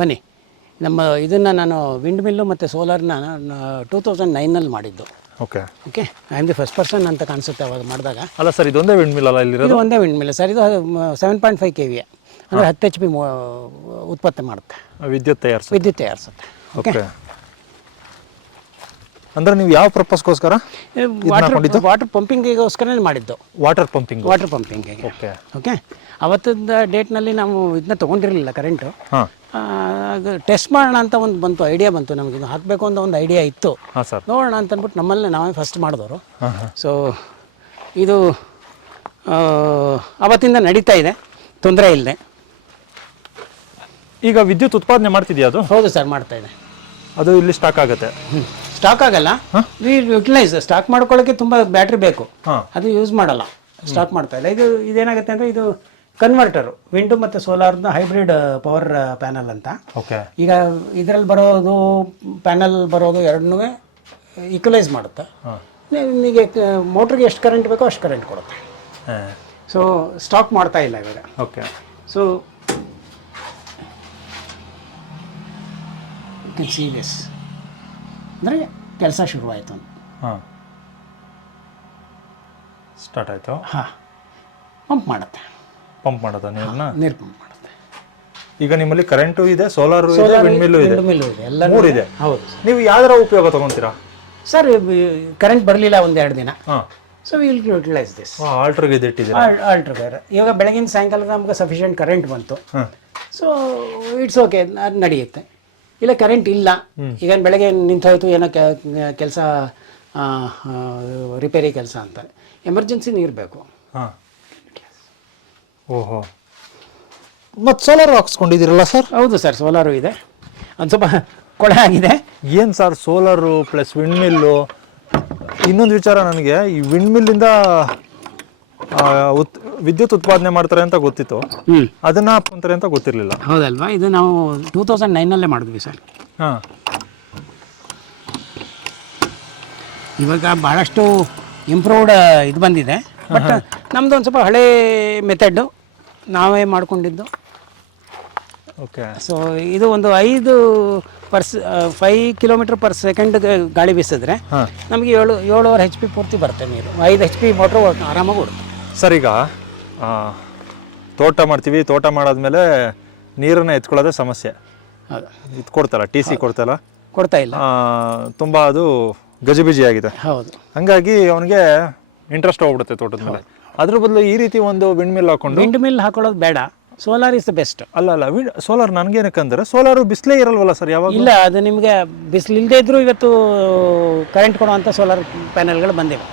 ಬನ್ನಿ ನಮ್ಮ ಇದನ್ನು ನಾನು ವಿಂಡ್ ಮಿಲ್ಲು ಮತ್ತು ಸೋಲಾರ್ನ ಟೂ ತೌಸಂಡ್ ನೈನಲ್ಲಿ ಮಾಡಿದ್ದು okay okay I am the first person ಅಂತ ಕಾಣಿಸುತ್ತೆ ಅವಾಗ ಮಾಡಿದಾಗ ಅಲ್ಲ ಸರ್ ಇದೊಂದೇ ವಿಂಡ್ ಮಿಲ್ ಅಲ್ಲ ಇಲ್ಲಿ ಇದು ಒಂದೇ ವಿಂಡ್ ಮಿಲ್ ಸರ್ ಇದು seven point five K V ಅಂದರೆ ಹತ್ತು ಎಚ್ ಪಿ ಉತ್ಪತ್ತಿ ಮಾಡುತ್ತೆ ವಿದ್ಯುತ್ ತಯಾರಿಸುತ್ತೆ ವಿದ್ಯುತ್ ತಯಾರಿಸುತ್ತೆ ಓಕೆ ಅಂದ್ರೆ ನೀವು ಯಾವ ಗೋಸ್ಕರ ವಾಟರ್ ಗೋಸ್ಕರನೇ ಮಾಡಿದ್ದು water pumping water pumping okay okay ಅವತ್ತಿಂದ ನಲ್ಲಿ ನಾವು ಇದನ್ನ ತೊಗೊಂಡಿರಲಿಲ್ಲ ಕರೆಂಟು ಟೆಸ್ಟ್ ಮಾಡೋಣ ಅಂತ ಒಂದು ಬಂತು ಐಡಿಯಾ ಬಂತು ನಮಗೆ ಇದು ಹಾಕಬೇಕು ಅಂತ ಒಂದು ಐಡಿಯಾ ಇತ್ತು ನೋಡೋಣ ಅಂತ ಅಂದ್ಬಿಟ್ಟು ನಮ್ಮಲ್ಲೇ ನಾವೇ ಫಸ್ಟ್ ಮಾಡಿದವರು ಸೊ ಇದು ಅವತ್ತಿಂದ ನಡೀತಾ ಇದೆ ತೊಂದರೆ ಇಲ್ಲದೆ ಈಗ ವಿದ್ಯುತ್ ಉತ್ಪಾದನೆ ಮಾಡ್ತಿದ್ಯಾ ಅದು ಹೌದು ಸರ್ ಮಾಡ್ತಾ ಇದೆ ಅದು ಇಲ್ಲಿ ಸ್ಟಾಕ್ ಆಗುತ್ತೆ ಸ್ಟಾಕ್ ಆಗಲ್ಲ ಯುಟಿಲೈಸ್ ಸ್ಟಾಕ್ ಮಾಡ್ಕೊಳ್ಳೋಕ್ಕೆ ತುಂಬ ಬ್ಯಾಟ್ರಿ ಬೇಕು ಅದು ಯೂಸ್ ಮಾಡಲ್ಲ ಸ್ಟಾಕ್ ಮಾಡ್ತಾ ಇಲ್ಲ ಇದು ಇದೇನಾಗುತ್ತೆ ಅಂದರೆ ಇದು ಕನ್ವರ್ಟರು ವಿಂಡು ಮತ್ತು ಸೋಲಾರ್ನ ಹೈಬ್ರಿಡ್ ಪವರ್ ಪ್ಯಾನಲ್ ಅಂತ ಓಕೆ ಈಗ ಇದರಲ್ಲಿ ಬರೋದು ಪ್ಯಾನಲ್ ಬರೋದು ಎರಡನ್ನೂ ಈಕ್ವಲೈಸ್ uh, ಮಾಡುತ್ತೆ ನಿಮಗೆ ಮೋಟ್ರಿಗೆ ಎಷ್ಟು ಕರೆಂಟ್ ಬೇಕೋ ಅಷ್ಟು ಕರೆಂಟ್ ಕೊಡುತ್ತೆ ಸೊ ಸ್ಟಾಕ್ ಮಾಡ್ತಾ ಇಲ್ಲ ಇವಾಗ ಓಕೆ ಸೊ ಸಿ ದಿಸ್ ಅಂದರೆ ಕೆಲಸ ಶುರುವಾಯಿತು ಅಂತ ಸ್ಟಾರ್ಟ್ ಆಯಿತು ಹಾಂ ಪಂಪ್ ಮಾಡುತ್ತೆ ಪಂಪ್ ಮಾಡುತ್ತೆ ನೀರನ್ನ ನೀರು ಪಂಪ್ ಮಾಡುತ್ತೆ ಈಗ ನಿಮ್ಮಲ್ಲಿ ಕರೆಂಟ್ ಇದೆ ಸೋಲಾರ್ ಇದೆ ವಿಂಡ್ ಮಿಲ್ಲು ಇದೆ ಇದೆ ಎಲ್ಲ ಮೂರು ಇದೆ ಹೌದು ನೀವು ಯಾವ್ದರ ಉಪಯೋಗ ತಗೊಂತೀರಾ ಸರ್ ಕರೆಂಟ್ ಬರಲಿಲ್ಲ ಒಂದು ಎರಡು ದಿನ so will utilise this it ಇದು ಇಟ್ಟಿದ್ದೀರಾ ಆಲ್ಟ್ರಗರ್ ಇವಾಗ ಬೆಳಗಿನ ಸಾಯಂಕಾಲ ನಮ್ಗೆ ಸಫಿಷಿಯೆಂಟ್ ಕರೆಂಟ್ ಬಂತು ಸೊ ಇಟ್ಸ್ ಓಕೆ ನಡೆಯುತ್ತೆ ಇಲ್ಲ ಕರೆಂಟ್ ಇಲ್ಲ ಈಗ ಬೆಳಗ್ಗೆ ನಿಂತೋಯ್ತು ಏನೋ ಕೆಲಸ ರಿಪೇರಿ ಕೆಲಸ ಅಂತ ಎಮರ್ಜೆನ್ಸಿ ನೀರು ಬೇಕು ಹಾ ಓಹೋ ಮತ್ತು ಸೋಲಾರ್ ಹಾಕ್ಸ್ಕೊಂಡಿದ್ದೀರಲ್ಲ ಸರ್ ಹೌದು ಸರ್ ಸೋಲಾರು ಇದೆ ಒಂದು ಸ್ವಲ್ಪ ಕೊಳೆ ಆಗಿದೆ ಏನು sir solar plus windmill ಇನ್ನೊಂದು ವಿಚಾರ ನನಗೆ ಈ ವಿಂಡ್ ಮಿಲ್ಲಿಂದ ಉತ್ ವಿದ್ಯುತ್ ಉತ್ಪಾದನೆ ಮಾಡ್ತಾರೆ ಅಂತ ಗೊತ್ತಿತ್ತು ಅದನ್ನ ಹಾಕೊಂತಾರೆ ಅಂತ ಗೊತ್ತಿರಲಿಲ್ಲ ಹೌದಲ್ವಾ ಇದು ನಾವು ಟೂ ತೌಸಂಡ್ ನೈನಲ್ಲೇ ಮಾಡಿದ್ವಿ ಸರ್ ಹಾಂ ಇವಾಗ ಭಾಳಷ್ಟು ಇಂಪ್ರೂವ್ಡ್ ಇದು ಬಂದಿದೆ ಬಟ್ ನಮ್ದು ಒಂದು ಸ್ವಲ್ಪ ಹಳೆ ಮೆಥಡ್ ನಾವೇ ಮಾಡ್ಕೊಂಡಿದ್ದು ಓಕೆ ಸೊ ಇದು ಒಂದು ಐದು ಪರ್ಸ್ ಫೈ ಕಿಲೋಮೀಟರ್ ಪರ್ ಸೆಕೆಂಡ್ ಗಾಳಿ ಬೀಸಿದ್ರೆ ನಮಗೆ ಏಳು ಏಳುವರೆ ಹೆಚ್ ಪಿ ಪೂರ್ತಿ ಬರುತ್ತೆ ನೀರು ಐದು ಹೆಚ್ ಪಿ ಮೋಟ್ರ್ ಆರಾಮಾಗಿ ಓಡುತ್ತೆ ಸರ್ ಈಗ ತೋಟ ಮಾಡ್ತೀವಿ ತೋಟ ಮಾಡಾದ್ಮೇಲೆ ನೀರನ್ನ ಎತ್ಕೊಳ್ಳೋದೇ ಸಮಸ್ಯೆ ಇದು ಕೊಡ್ತಲ್ಲ ಟಿ ಸಿ ಕೊಡ್ತಲ್ಲ ಕೊಡ್ತಾ ಇಲ್ಲ ತುಂಬಾ ಅದು ಆಗಿದೆ ಹೌದು ಹಂಗಾಗಿ ಅವನಿಗೆ ಇಂಟ್ರೆಸ್ಟ್ ಹೋಗ್ಬಿಡುತ್ತೆ ತೋಟದ ಮೇಲೆ ಅದ್ರ ಬದಲು ಈ ರೀತಿ ಒಂದು ವಿಂಡ್ ಮಿಲ್ ಹಾಕೊಂಡು ವಿಂಡ್ ಮಿಲ್ ಹಾಕೊಳ್ಳೋದು ಬೇಡ ಸೋಲಾರ್ ಇಸ್ ದ ಬೆಸ್ಟ್ ಅಲ್ಲ ಅಲ್ಲ ಸೋಲಾರ್ ಸೋಲಾರ್ ಏನಕ್ಕಂದ್ರೆ ಸೋಲಾರ್ ಬಿಸಿಲೇ ಇರಲ್ವಲ್ಲ ಸರ್ ಯಾವಾಗ ಇಲ್ಲ ಅದು ನಿಮಗೆ ಬಿಸಿಲು ಇಲ್ಲದೆ ಇದ್ರೂ ಇವತ್ತು ಕರೆಂಟ್ ಕೊಡುವಂಥ ಸೋಲಾರ್ ಪ್ಯಾನೆಲ್ಗಳು ಬಂದಿವೆ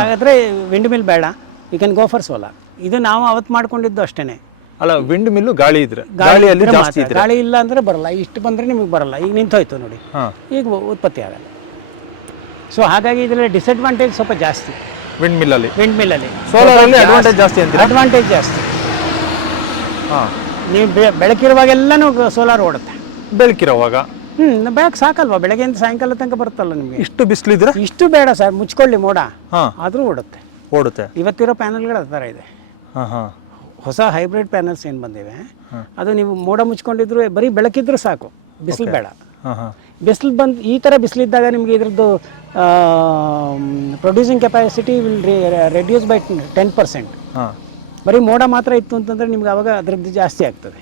ಹಾಗಾದರೆ ವಿಂಡ್ ಮಿಲ್ ಬೇಡ you can go for solar ಇದು ನಾವು ಅವತ್ತು ಮಾಡ್ಕೊಂಡಿದ್ದು ಅಷ್ಟೇನೆ ಅಲ್ಲ ವಿಂಡ್ ಮಿಲ್ ಗಾಳಿ ಇದ್ರೆ ಗಾಳಿಯಲ್ಲಿ ಜಾಸ್ತಿ ಇದ್ರೆ ಗಾಳಿ ಇಲ್ಲ ಅಂದ್ರೆ ಬರಲ್ಲ ಇಷ್ಟು ಬಂದ್ರೆ ನಿಮಗೆ ಬರಲ್ಲ ಈಗ ಹೋಯ್ತು ನೋಡಿ ಈಗ ಉತ್ಪತ್ತಿ ಆಗಲ್ಲ ಸೊ ಹಾಗಾಗಿ ಇದರಲ್ಲಿ ಡಿಸ್ಅಡ್ವಾಂಟೇಜ್ ಸ್ವಲ್ಪ ಜಾಸ್ತಿ ವಿಂಡ್ ಮಿಲ್ ಅಲ್ಲಿ ವಿಂಡ್ ಮಿಲ್ ಅಲ್ಲಿ ಸೋಲಾರ್ ಅಲ್ಲಿ ಅಡ್ವಾಂಟೇಜ್ ಜಾಸ್ತಿ ಅಂತ ಅಡ್ವಾಂಟೇಜ್ ಜಾಸ್ತಿ ಹಾಂ ನೀವು ಬೆಳಕಿರುವಾಗೆಲ್ಲನೂ ಸೋಲಾರ್ ಓಡುತ್ತೆ ಬೆಳಕಿರುವಾಗ ಹ್ಞೂ ಬ್ಯಾಕ್ ಸಾಕಲ್ವಾ ಬೆಳಗ್ಗೆಯಿಂದ ಸಾಯಂಕಾಲ ತನಕ ಬರುತ್ತಲ್ಲ ನಿಮಗೆ ಇಷ್ಟು ಬಿಸಿಲಿದ್ರೆ ಇಷ್ಟು ಬೇಡ ಸರ್ ಮುಚ್ಕೊಳ್ಳಿ ಮೋಡ ಹಾಂ ಆದರೂ ಓಡುತ್ತೆ ಓಡುತ್ತೆ ಇವತ್ತಿರೋ ಪ್ಯಾನಲ್ಗಳು ಆ ಥರ ಇದೆ ಹಾಂ ಹಾಂ ಹೊಸ ಹೈಬ್ರಿಡ್ ಪ್ಯಾನಲ್ಸ್ ಏನು ಬಂದಿವೆ ಅದು ನೀವು ಮೋಡ ಮುಚ್ಕೊಂಡಿದ್ರು ಬರೀ ಬೆಳಕಿದ್ರೂ ಸಾಕು ಬಿಸಿಲು ಬೇಡ ಹಾಂ ಹಾಂ ಬಿಸಿಲು ಬಂದು ಈ ಥರ ಬಿಸಿಲಿದ್ದಾಗ ನಿಮಗೆ ಇದ್ರದ್ದು producing capacity will reduce by ten percent ಬರೀ ಮೋಡ ಮಾತ್ರ ಇತ್ತು ಅಂತಂದರೆ ನಿಮ್ಗೆ ಅವಾಗ ಅದರದ್ದು ಜಾಸ್ತಿ ಆಗ್ತದೆ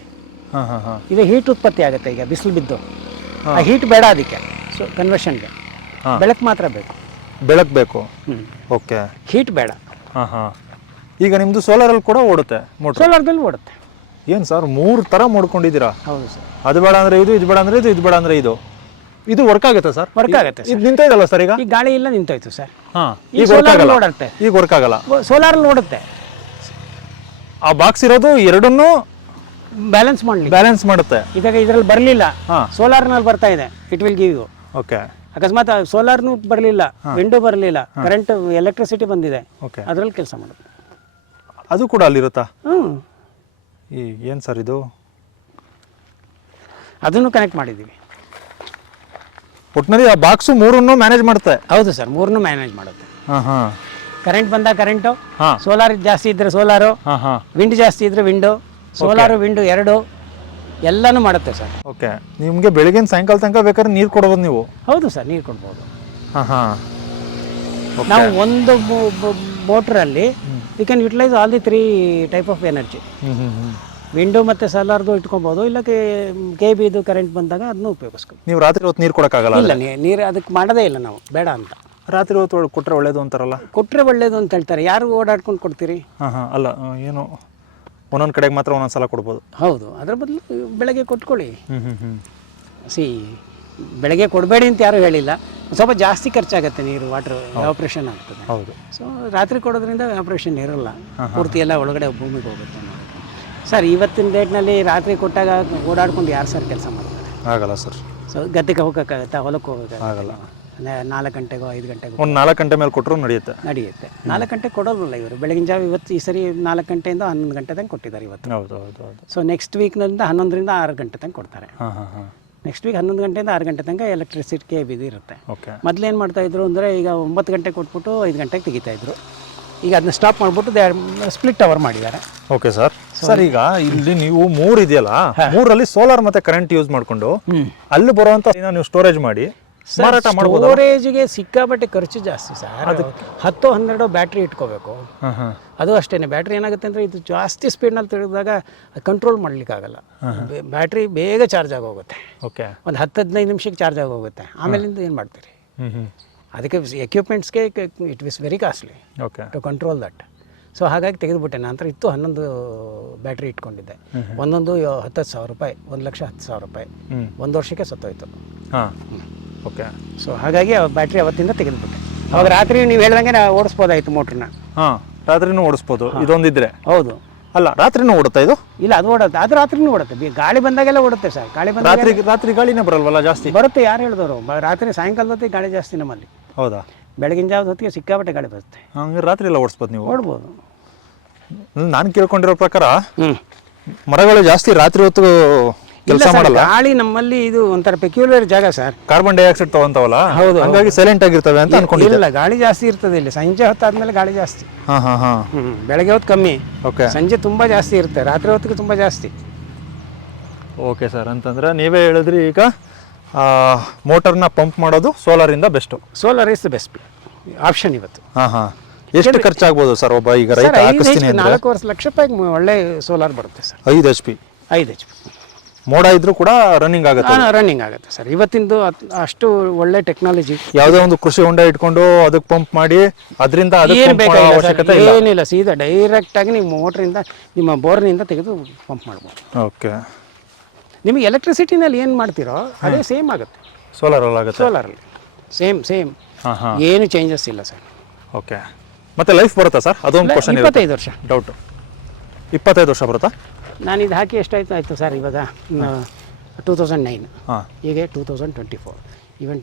ಇದೆ ಹೀಟ್ ಉತ್ಪತ್ತಿ ಆಗುತ್ತೆ ಈಗ ಬಿಸಿಲು ಬಿದ್ದು ಆ ಹೀಟ್ ಬೇಡ ಅದಕ್ಕೆ ಸೊ ಕನ್ವರ್ಷನ್ಗೆ ಬೆಳಕು ಮಾತ್ರ ಬೇಕು ಬೆಳಕು ಬೇಕು ಓಕೆ ಹೀಟ್ ಬೇಡ ಹಾಂ ಹಾಂ ಈಗ ನಿಮ್ಮದು ಸೋಲಾರಲ್ಲಿ ಕೂಡ ಓಡುತ್ತೆ ಸೋಲಾರ್ದಲ್ಲಿ ಓಡುತ್ತೆ ಏನು ಸರ್ ಮೂರು ಥರ ಮಾಡ್ಕೊಂಡಿದ್ದೀರಾ ಹೌದು ಸರ್ ಅದು ಬೇಡ ಅಂದರೆ ಇದು ಇದು ಬೇಡ ಅಂದರೆ ಇದು ಇದು ಬೇಡ ಅಂದರೆ ಇದು ಇದು ವರ್ಕ್ ಆಗುತ್ತೆ ಸರ್ ವರ್ಕ್ ಆಗುತ್ತೆ ಇದು ನಿಂತೋಯ್ತಲ್ಲ ಸರ್ ಈಗ ಈ ಗಾಳಿ ಇಲ್ಲ ನಿಂತೋಯ್ತು ಸರ್ ಹಾ ಈಗ ಸೋಲಾರ್ ಆಗಲ್ಲ ನೋಡುತ್ತೆ ಈಗ ವರ್ಕ್ ಆಗಲ್ಲ ಸೋಲಾರ್ ನೋಡುತ್ತೆ ಆ ಬಾಕ್ಸ್ ಇರೋದು ಎರಡನ್ನೂ ಬ್ಯಾಲೆನ್ಸ್ ಮಾಡಲಿ ಬ್ಯಾಲೆನ್ಸ್ ಮಾಡುತ್ತೆ ಇದಾಗ ಇದರಲ್ಲಿ ಬರಲಿಲ್ಲ ಹಾ. ಸೋಲಾರ್ನಲ್ಲಿ ಬರ್ತಾ ಇದೆ it will give you okay ಅಕಸ್ಮಾತ್ ಸೋಲಾರ್ನು ಬರಲಿಲ್ಲ ವಿಂಡೋ ಬರಲಿಲ್ಲ ಕರೆಂಟ್ ಎಲೆಕ್ಟ್ರಿಸಿಟಿ ಬಂದಿದೆ ಓಕೆ ಅದರಲ್ಲಿ ಕೆಲಸ ಮಾಡುತ್ತೆ ಅದು ಕೂಡ ಅಲ್ಲಿರುತ್ತಾ ಹ್ಞೂ ಈ ಏನು ಸರ್ ಇದು ಅದನ್ನು ಕನೆಕ್ಟ್ ಮಾಡಿದ್ದೀವಿ ಒಟ್ಟಿನಲ್ಲಿ ಆ ಬಾಕ್ಸು ಮೂರನ್ನು ಮ್ಯಾನೇಜ್ ಮಾಡುತ್ತೆ ಹೌದು ಸರ್ ಮೂರನ್ನು ಮ್ಯಾನೇಜ್ ಮಾಡುತ್ತೆ ಹಾಂ ಹಾಂ ಕರೆಂಟ್ ಬಂದಾಗ ಕರೆಂಟು ಹಾಂ ಸೋಲಾರ್ ಜಾಸ್ತಿ ಇದ್ರೆ ಸೋಲಾರು ವಿಂಡ್ ಜಾಸ್ತಿ ಇದ್ರೆ ವಿಂಡು ಸೋಲಾರ್ ವಿಂಡು ಎರಡು ಎಲ್ಲನೂ ಮಾಡುತ್ತೆ ಸರ್ ಓಕೆ ನಿಮಗೆ ಬೆಳಿಗ್ಗೆ ಸಾಯಂಕಾಲ ತನಕ ಬೇಕಾದ್ರೆ ನೀರು ಕೊಡ್ಬೋದು ನೀವು ಹೌದು ಸರ್ ನೀರು ಕೊಡ್ಬೋದು ನಾವು ಒಂದು ಮೋಟ್ರಲ್ಲಿ you can utilise all the three type of energy window ಮತ್ತು ಸೆಲ್ಲಾರ್ದು ಇಟ್ಕೊಬಹುದು ಇಲ್ಲ ಕೆ ಬಿದು ಕರೆಂಟ್ ಬಂದಾಗ ಅದನ್ನು ಉಪಯೋಗಿಸ್ಕೊಂಡು ನೀವು ರಾತ್ರಿ ಹೊತ್ತು ನೀರು ಕೊಡೋಕ್ಕಾಗಲ್ಲ ಇಲ್ಲ ನೀರು ಅದಕ್ಕೆ ಮಾಡೋದೇ ಇಲ್ಲ ನಾವು ಬೇಡ ಅಂತ ರಾತ್ರಿ ಹೊತ್ತು ಕೊಟ್ಟರೆ ಒಳ್ಳೇದು ಅಂತಾರಲ್ಲ ಕೊಟ್ಟರೆ ಒಳ್ಳೇದು ಅಂತ ಹೇಳ್ತಾರೆ ಯಾರು ಓಡಾಡ್ಕೊಂಡು ಕೊಡ್ತೀರಿ ಹಾಂ ಹಾಂ ಅಲ್ಲ ಏನು ಒಂದೊಂದು ಕಡೆಗೆ ಮಾತ್ರ ಒಂದೊಂದು ಸಲ ಕೊಡ್ಬೋದು ಹೌದು ಅದ್ರ ಬದಲು ಬೆಳಗ್ಗೆ ಕೊಟ್ಕೊಳ್ಳಿ ಸಿ ಬೆಳಗ್ಗೆ ಕೊಡಬೇಡಿ ಅಂತ ಯಾರು ಹೇಳಿಲ್ಲ ಸ್ವಲ್ಪ ಜಾಸ್ತಿ ಖರ್ಚಾಗುತ್ತೆ ನೀರು ವಾಟರ್ ಆಪ್ರೇಷನ್ ಆಗ್ತದೆ ಹೌದು ಸೊ ರಾತ್ರಿ ಕೊಡೋದ್ರಿಂದ ಆಪ್ರೇಷನ್ ಇರಲ್ಲ ಪೂರ್ತಿ ಎಲ್ಲ ಒಳಗಡೆ ಭೂಮಿಗೆ ಹೋಗುತ್ತೆ ಸರ್ ಇವತ್ತಿನ ಡೇಟ್ನಲ್ಲಿ ರಾತ್ರಿ ಕೊಟ್ಟಾಗ ಓಡಾಡ್ಕೊಂಡು ಯಾರು ಸರ್ ಕೆಲಸ ಮಾಡ್ತಾರೆ ಆಗಲ್ಲ ಸರ್ ಸೊ ಗದ್ದೆಗೆ ಹೋಗೋಕ್ಕಾಗುತ್ತೆ ಹೊಲಕ್ಕೆ ಹೋಗೋಕ್ಕಾಗತ್ತಾ? ಆಗಲ್ಲ ನಾಲ್ಕು ಗಂಟೆಗೋ ಐದು ಗಂಟೆಗೋ ಒಂದು ನಾಲ್ಕು ಗಂಟೆ ಮೇಲೆ ಕೊಟ್ಟರು ನಡೆಯುತ್ತೆ ನಡೆಯುತ್ತೆ ನಾಲ್ಕು ಗಂಟೆ ಕೊಡೋದಿಲ್ಲ ಇವರು ಬೆಳಗಿನ ಜಾವ ಇವತ್ತು ಈ ಸರಿ ನಾಲ್ಕು ಗಂಟೆಯಿಂದ ಹನ್ನೊಂದು ಗಂಟೆ ತನಕ ಕೊಟ್ಟಿದ್ದಾರೆ ಇವತ್ತು ಹೌದು ಹೌದು ಹೌದು ಸೊ ನೆಕ್ಸ್ಟ್ ವೀಕ್ನಿಂದ ಹನ್ನೊಂದರಿಂದ ಆರು ಗಂಟೆ ತನಕ ಕೊಡ್ತಾರೆ ನೆಕ್ಸ್ಟ್ ವೀಕ್ ಹನ್ನೊಂದು ಗಂಟೆಯಿಂದ ಆರು ಗಂಟೆ ತನಕ ಎಲೆಕ್ಟ್ರಿಸಿಟಿ ಬಿದ್ದು ಇರುತ್ತೆ ಓಕೆ ಮೊದಲು ಏನು ಮಾಡ್ತಾಯಿದ್ರು ಅಂದರೆ ಈಗ ಒಂಬತ್ತು ಗಂಟೆ ಕೊಟ್ಬಿಟ್ಟು ಐದು ಗಂಟೆಗೆ ತೆಗಿತಾಯಿದ್ರು ಈಗ ಅದನ್ನ ಸ್ಟಾಪ್ ಮಾಡ್ಬಿಟ್ಟು ದೇ ಸ್ಪ್ಲಿಟ್ ಅವರ್ ಮಾಡಿದ್ದಾರೆ ಓಕೆ ಸರ್ ಸರ್ ಈಗ ಇಲ್ಲಿ ನೀವು ಮೂರ್ ಇದೆಯಲ್ಲ ಮೂರಲ್ಲಿ ಸೋಲಾರ್ ಮತ್ತೆ ಕರೆಂಟ್ ಯೂಸ್ ಮಾಡಿಕೊಂಡು ಅಲ್ಲಿ ಬರುವಂತ ನೀವು ಸ್ಟೋರೇಜ್ ಮಾಡಿ ಮಾರಾಟ ಮಾಡ್ಬೋದು ಸ್ಟೋರೇಜ್ಗೆ ಸಿಕ್ಕಾಪಟ್ಟೆ ಖರ್ಚು ಜಾಸ್ತಿ ಸರ್ ಅದು ಹತ್ತು ಹನ್ನೆರಡು ಬ್ಯಾಟ್ರಿ ಇಟ್ಕೋಬೇಕು ಅದು ಅಷ್ಟೇನೆ ಬ್ಯಾಟ್ರಿ ಏನಾಗುತ್ತೆ ಅಂದ್ರೆ ಇದು ಜಾಸ್ತಿ ಸ್ಪೀಡ್ ಸ್ಪೀಡ್ನಲ್ಲಿ ತಿರುಗಿದಾಗ ಕಂಟ್ರೋಲ್ ಮಾಡಲಿಕ್ಕಾಗಲ್ಲ ಬ್ಯಾಟ್ರಿ ಬೇಗ ಚಾರ್ಜ್ ಆಗೋಗುತ್ತೆ ಓಕೆ ಒಂದು ಹತ್ತು ಹದಿನೈದು ನಿಮಿಷಕ್ಕೆ ಚಾರ್ಜ್ ಆಗೋಗುತ್ತೆ ಆಮೇಲಿಂದ ಏನು ಮಾಡ್ತೀರಿ ಅದಕ್ಕೆ ಎಕ್ವಿಪ್ಮೆಂಟ್ಸ್ಗೆ it was very costly okay to control that so ಹಾಗಾಗಿ ತೆಗೆದುಬಿಟ್ಟೆ ನಂತರ ಇತ್ತು ಹನ್ನೊಂದು ಬ್ಯಾಟ್ರಿ ಇಟ್ಕೊಂಡಿದ್ದೆ ಒಂದೊಂದು ಹತ್ತು ಸಾವಿರ ರೂಪಾಯಿ ಒಂದು ಲಕ್ಷ ಹತ್ತು ಸಾವಿರ ರೂಪಾಯಿ ಒಂದು ವರ್ಷಕ್ಕೆ ಸತ್ತೋಯ್ತು ಹಾಂ ಓಕೆ ಸೊ ಹಾಗಾಗಿ ಆ ಬ್ಯಾಟ್ರಿ ಅವತ್ತಿಂದ ತೆಗೆದುಬಿಟ್ಟೆ ಅವಾಗ ರಾತ್ರಿ ನೀವು ಹೇಳ್ದಂಗೆ ನಾ ಓಡಿಸ್ಬೋದಾಯ್ತು ಮೋಟ್ರನ್ನ ಹಾಂ ರಾತ್ರಿನೂ ಓಡಿಸ್ಬೋದು ಇದೊಂದಿದ್ರೆ ಹೌದು ಅಲ್ಲ ರಾತ್ರಿನೂ ಓಡುತ್ತಾ ಇದು ಇಲ್ಲ ಅದು ಓಡುತ್ತೆ ಅದು ರಾತ್ರಿನೂ ಓಡುತ್ತೆ ಗಾಳಿ ಬಂದಾಗೆಲ್ಲ ಓಡುತ್ತೆ ಸರ್ ಗಾಳಿ ಬಂದ ರಾತ್ರಿ ರಾತ್ರಿ ಗಾಳಿನೇ ಬರಲ್ವಲ್ಲ ಜಾಸ್ತಿ ಬರುತ್ತೆ ಯಾರು ಹೇಳಿದವರು ರಾತ್ರಿ ಸಾಯಂಕಾಲದ ಗಾಳಿ ಜಾಸ್ತಿ ನಮ್ಮಲ್ಲಿ ಹೌದಾ ಬೆಳಗಿನ ಜಾವದ ಹೊತ್ತಿಗೆ ಸಿಕ್ಕಾಪಟ್ಟೆ ಗಾಳಿ ಬರುತ್ತೆ ಹಂಗೆ ರಾತ್ರಿ ಎಲ್ಲ ಓಡಿಸ್ಬೋದು ನೀವು ಓಡ್ಬೋದು ನಾನು ಕೇಳ್ಕೊಂಡಿರೋ ಪ್ರಕಾರ ಮರಗಳು ಜಾಸ್ತಿ ರಾತ್ರಿ ಹೊತ್ತು ಕೆಲಸ ಮಾಡಲ್ಲ ಗಾಳಿ ನಮ್ಮಲ್ಲಿ ಇದು ಒಂಥರ ಪೆಕ್ಯುಲರ್ ಜಾಗ ಸರ್ ಕಾರ್ಬನ್ ಡೈಆಕ್ಸೈಡ್ ತಗೊಂತಾವಲ್ಲ ಹೌದು. ಹಂಗಾಗಿ ಸೈಲೆಂಟ್ ಆಗಿರ್ತವೆ ಅಂತ ಅನ್ಕೊಂಡಿಲ್ಲ ಇಲ್ಲ ಗಾಳಿ ಜಾಸ್ತಿ ಇರ್ತದೆ ಇಲ್ಲಿ ಸಂಜೆ ಹೊತ್ತಾದ್ಮೇಲೆ ಗಾಳಿ ಜಾಸ್ತಿ ಹಾ ಹಾ ಹಾ ಬೆಳಗ್ಗೆ ಹೊತ್ತು ಕಮ್ಮಿ ಓಕೆ ಸಂಜೆ ತುಂಬಾ ಜಾಸ್ತಿ ಇರುತ್ತೆ ರಾತ್ರಿ ಹೊತ್ತಿಗೆ ತುಂಬಾ ಜಾಸ್ತಿ ಓಕೆ ಸರ್ ಅಂತಂದ್ರೆ ನೀವೇ ಹೇಳಿದ್ರಿ ಈಗ ಮೋಟರ್ನ ಪಂಪ್ ಮಾಡೋದು ಸೋಲಾರಿಂದ best solar is the best option ಇವತ್ತು ಹಾಂ ಹಾಂ ಎಷ್ಟು ಖರ್ಚಾಗ್ಬೋದು ಸರ್ ಒಬ್ಬ ಈಗ ರೈತ ಹಾಕಿಸ್ತೀನಿ ಅಂದರೆ ನಾಲ್ಕು ವರ್ಷ ಲಕ್ಷ ರೂಪಾಯಿ ಒಳ್ಳೆ ಸೋಲಾರ್ ಬರುತ್ತೆ ಸರ್ ಐದು ಎಚ್ ಪಿ ಐದು ಎಚ್ ಪಿ ಮೋಡ ಇದ್ರೂ ಕೂಡ ರನ್ನಿಂಗ್ ಆಗುತ್ತೆ ರನ್ನಿಂಗ್ ಆಗುತ್ತೆ ಸರ್ ಇವತ್ತಿಂದು ಅಷ್ಟು ಒಳ್ಳೆ ಟೆಕ್ನಾಲಜಿ ಯಾವುದೇ ಒಂದು ಕೃಷಿ ಹೊಂಡ ಇಟ್ಕೊಂಡು ಅದಕ್ಕೆ ಪಂಪ್ ಮಾಡಿ ಅದರಿಂದ ಅದಕ್ಕೆ ಏನಿಲ್ಲ ಸೀದಾ ಡೈರೆಕ್ಟಾಗಿ ನಿಮ್ಮ ಮೋಟ್ರಿಂದ ನಿಮ್ಮ ಬೋರ್ನಿಂದ ತೆಗೆದು ಪಂಪ್ ಮಾಡ್ಬೋದು ಓಕೆ ನಿಮಗೆ ಎಲೆಕ್ಟ್ರಿಸಿಟಿನಲ್ಲಿ ಏನು ಮಾಡ್ತೀರೋ ಅದೇ ಸೇಮ್ ಆಗುತ್ತೆ ಸೋಲಾರಲ್ಲಿ ಆಗುತ್ತೆ ಸೋಲಾರಲ್ಲಿ ಸೇಮ್ ಸೇಮ್ ಏನು ಚೇಂಜಸ್ ಇಲ್ಲ ಸರ್ ಓಕೆ ಮತ್ತೆ ಲೈಫ್ ಬರುತ್ತಾ ಸರ್ ಅದೊಂದು ಕ್ವಶನ್ ಇಪ್ಪತ್ತೈದು ವರ್ಷ ಡೌಟ್ ಇಪ್ಪತ್ತೈದು ವರ್ಷ ಬರುತ್ತಾ ನಾನು ಇದು ಹಾಕಿ ಎಷ್ಟಾಯ್ತು ಆಯ್ತು ಸರ್ ಇವಾಗ ಟೂ ತೌಸಂಡ್ ನೈನ್ ಹಾಂ ಹೀಗೆ two thousand twenty four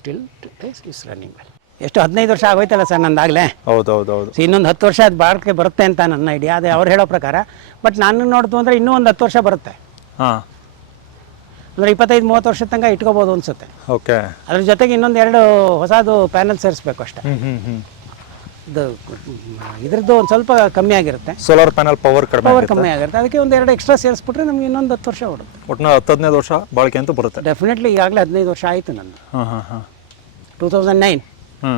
till days is running well ಎಷ್ಟು ಹದಿನೈದು ವರ್ಷ ಆಗೋಯ್ತಲ್ಲ ಸರ್ ನಂದಾಗಲೇ ಹೌದು ಹೌದು ಹೌದು ಇನ್ನೊಂದು ಹತ್ತು ವರ್ಷ ಅದು ಭಾರತಕ್ಕೆ ಬರುತ್ತೆ ಅಂತ ನನ್ನ ಐಡಿಯಾ ಅದೇ ಅವ್ರು ಹೇಳೋ ಪ್ರಕಾರ ಬಟ್ ನಾನು ನೋಡ್ತು ಅಂದರೆ ಇನ್ನೂ ಒಂದು ಹತ್ತು ವರ್ಷ ಬರುತ್ತೆ ಹಾಂ ಅಂದರೆ ಇಪ್ಪತ್ತೈದು ಮೂವತ್ತು ವರ್ಷ ತನಕ ಇಟ್ಕೋಬೋದು ಅನ್ಸುತ್ತೆ ಓಕೆ ಅದ್ರ ಜೊತೆಗೆ ಇನ್ನೊಂದು ಎರಡು ಹೊಸದು ಪ್ಯಾನಲ್ ಸೇರಿಸ್ಬೇಕು ಅಷ್ಟೇ ಇದು ಇದ್ರದ್ದು ಒಂದು ಸ್ವಲ್ಪ ಕಮ್ಮಿ ಆಗಿರುತ್ತೆ ಸೋಲಾರ್ ಪ್ಯಾನಲ್ ಪವರ್ ಕಡಿಮೆ ಪವರ್ ಕಮ್ಮಿ ಆಗಿರುತ್ತೆ ಅದಕ್ಕೆ ಒಂದು ಎರಡು ಎಕ್ಸ್ಟ್ರಾ ಸೇರಿಸ್ಬಿಟ್ರೆ ನಮ್ಗೆ ಇನ್ನೊಂದು ಹತ್ತು ವರ್ಷ ಓಡುತ್ತೆ ಒಟ್ಟು ಹತ್ತದನೇ ವರ್ಷ ಬಾಳಿಕೆ ಅಂತ ಬರುತ್ತೆ ಡೆಫಿನೆಟ್ಲಿ ಈಗಾಗಲೇ ಹದಿನೈದು ವರ್ಷ ಆಯಿತು ನನ್ನ ಹಾಂ ಹಾಂ ಹಾಂ ಟೂ ತೌಸಂಡ್ ನೈನ್ ಹ್ಞೂ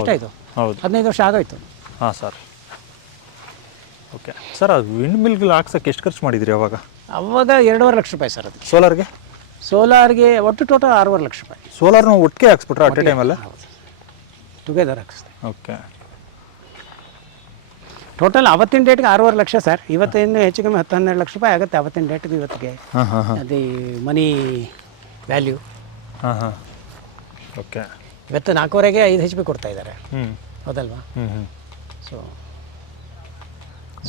ಎಷ್ಟಾಯಿತು ಹೌದು ಹದಿನೈದು ವರ್ಷ ಆಗೋಯ್ತು ಹಾಂ ಸರ್ ಓಕೆ ಸರ್ ಅದು ವಿಂಡ್ ಮಿಲ್ಗಳು ಹಾಕ್ಸಕ್ಕೆ ಎಷ್ಟು ಖರ್ಚು ಮಾಡಿದ್ರಿ ಅವಾಗ ಅವಾಗ ಎರಡೂವರೆ ಲಕ್ಷ ರೂಪಾಯಿ ಸರ್ ಅದಕ್ಕೆ ಸೋಲಾರ್ಗೆ ಸೋಲಾರ್ಗೆ ಒಟ್ಟು ಟೋಟಲ್ ಆರೂವರೆ ಲಕ್ಷ ರೂಪಾಯಿ ಸೋಲಾರ್ನ ಒಟ್ಟಿಗೆ ಹಾಕ್ಸ್ಬಿಟ್ರೆ ಅಟ್ ಟೈಮಲ್ಲ ಟುಗೆದರ್ ಹಾಕಿಸ್ತೀವಿ ಓಕೆ ಟೋಟಲ್ ಅವತ್ತಿನ ಡೇಟ್ಗೆ ಆರೂವರೆ ಲಕ್ಷ ಸರ್ ಇವತ್ತಿನ ಹೆಚ್ಚು ಕಮ್ಮಿ ಹತ್ತು ಹನ್ನೆರಡು ಲಕ್ಷ ರೂಪಾಯಿ ಆಗುತ್ತೆ ಅವತ್ತಿನ ಡೇಟ್ಗೆ ಇವತ್ತಿಗೆ ಹಾಂ ಅದು ಮನಿ ವ್ಯಾಲ್ಯೂ ಹಾಂ ಹಾಂ ಓಕೆ ಇವತ್ತು ನಾಲ್ಕೂವರೆಗೆ ಐದು ಹೆಚ್ ಪಿ ಕೊಡ್ತಾ ಇದ್ದಾರೆ ಹ್ಞೂ ಹೌದಲ್ವಾ ಹ್ಞೂ ಹ್ಞೂ ಸೊ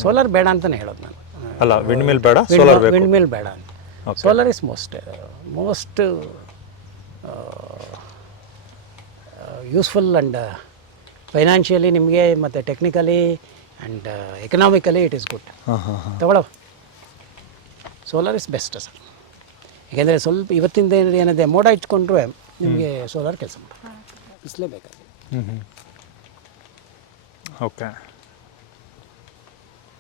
ಸೋಲಾರ್ ಬೇಡ ಅಂತಲೇ ಹೇಳೋದು ನಾನು ಅಲ್ಲ ವಿಂಡ್ ಮಿಲ್ ಬೇಡ ಸೋಲಾರ್ ವಿಂಡ್ ಮಿಲ್ ಬೇಡ ಅಂತ solar is most most useful and financially ನಿಮಗೆ ಮತ್ತು technically and economically it is good ತಗೊಳ್ಳೋ ಸೋಲಾರ್ ಇಸ್ ಬೆಸ್ಟ್ ಸರ್ ಏಕೆಂದರೆ ಸ್ವಲ್ಪ ಇವತ್ತಿಂದ ಏನಿದೆ ಮೋಡ ಇಟ್ಕೊಂಡ್ರೆ ನಿಮಗೆ ಸೋಲಾರ್ ಕೆಲಸ ಮಾಡಿ ಹ್ಞೂ ಓಕೆ